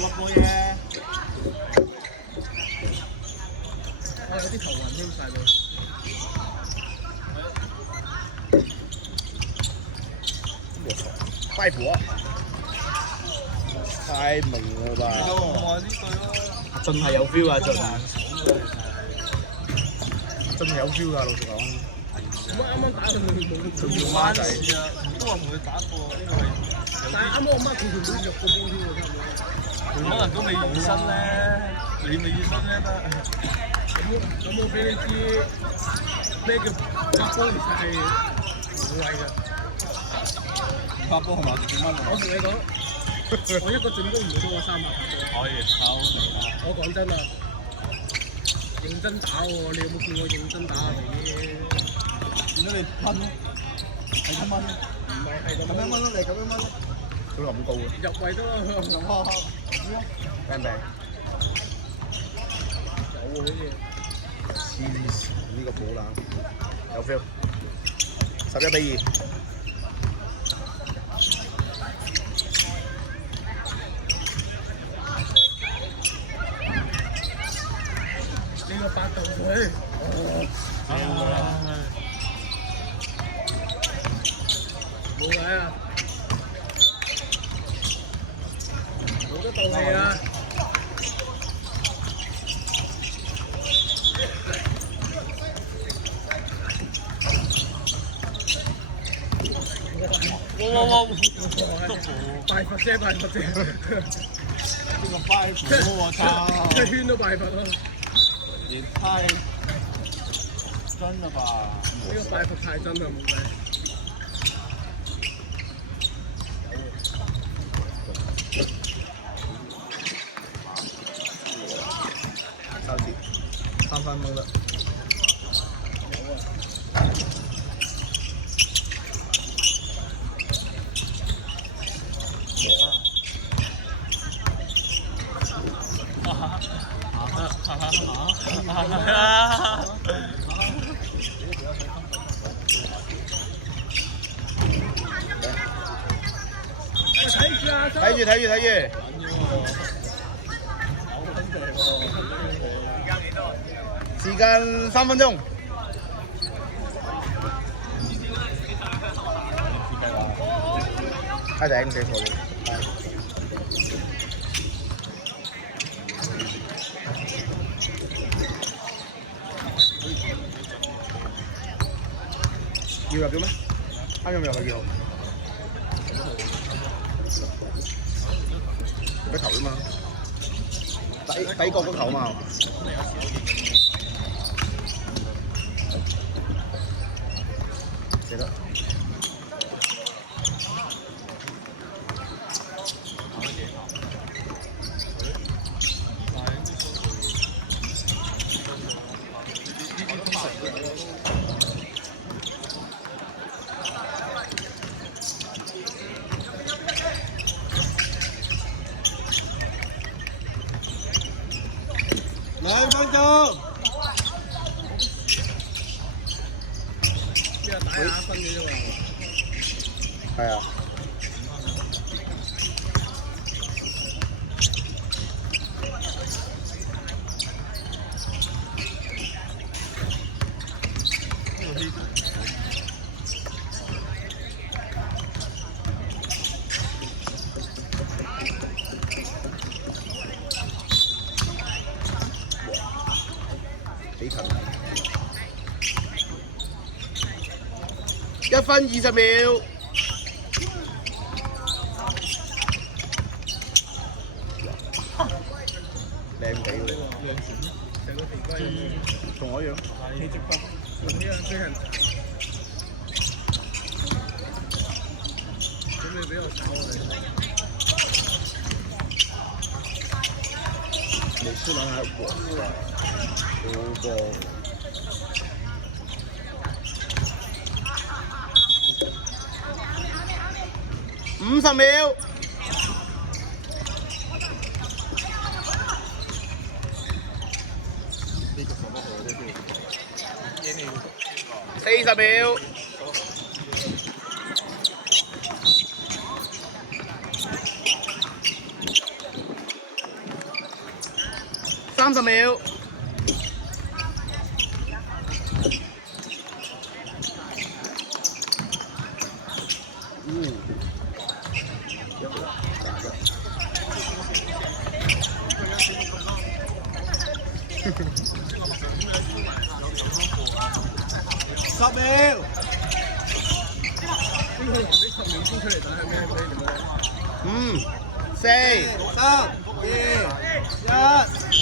落過嘢。我有啲頭暈添晒到。我操！快活！太明啦吧！我呢句咯，真係有 feel 啊！真真係有 feel 㗎，老實講。咁啱啱打佢冇要孖仔啊！都話同佢打過呢個係，但係啱啱我媽佢條女入個波添喎，差唔多。佢可能都未熱身咧，你未熱身咧得。咁我俾你知咩叫發波其實係無謂嘅。發波係嘛？幾蚊？我同你講，我一個進攻唔會超過300發波。可以，好。我講真啊，認真打喎！你有冇見我認真打啊？見到你噴咯，係咁蚊咯，唔係係咁咁樣蚊咯，你咁樣蚊咯，佢咁高嘅，入圍得啦，咁哈，靚唔靚？有喎好似。黐線，呢個好冷，有 feel。11-2。呢個8嚿水，冇計啊！冇得鬥氣啊！哇！拜佛啫，拜佛啫，呢個拜佛我操！一圈都拜佛啦！也太真了吧！呢個拜佛太真啦，冇計。收錢，3分冇得。睇住。時間3分鐘。開頂死錯咗。要入咗咩？啱入咪要。個頭啫嘛，底角個頭嘛。死得。2分鐘。呢個打下分嘅啫喎。係啊。幾近？1分20秒。靚地喎，成個肥龜咁。同我一樣。氣質不，用呢個俾人。咁你俾我炒我哋。每次能還我，有個50秒。40秒。30秒。10秒。呢個你10秒衝出嚟打係咩飛？ 4、3、2、1。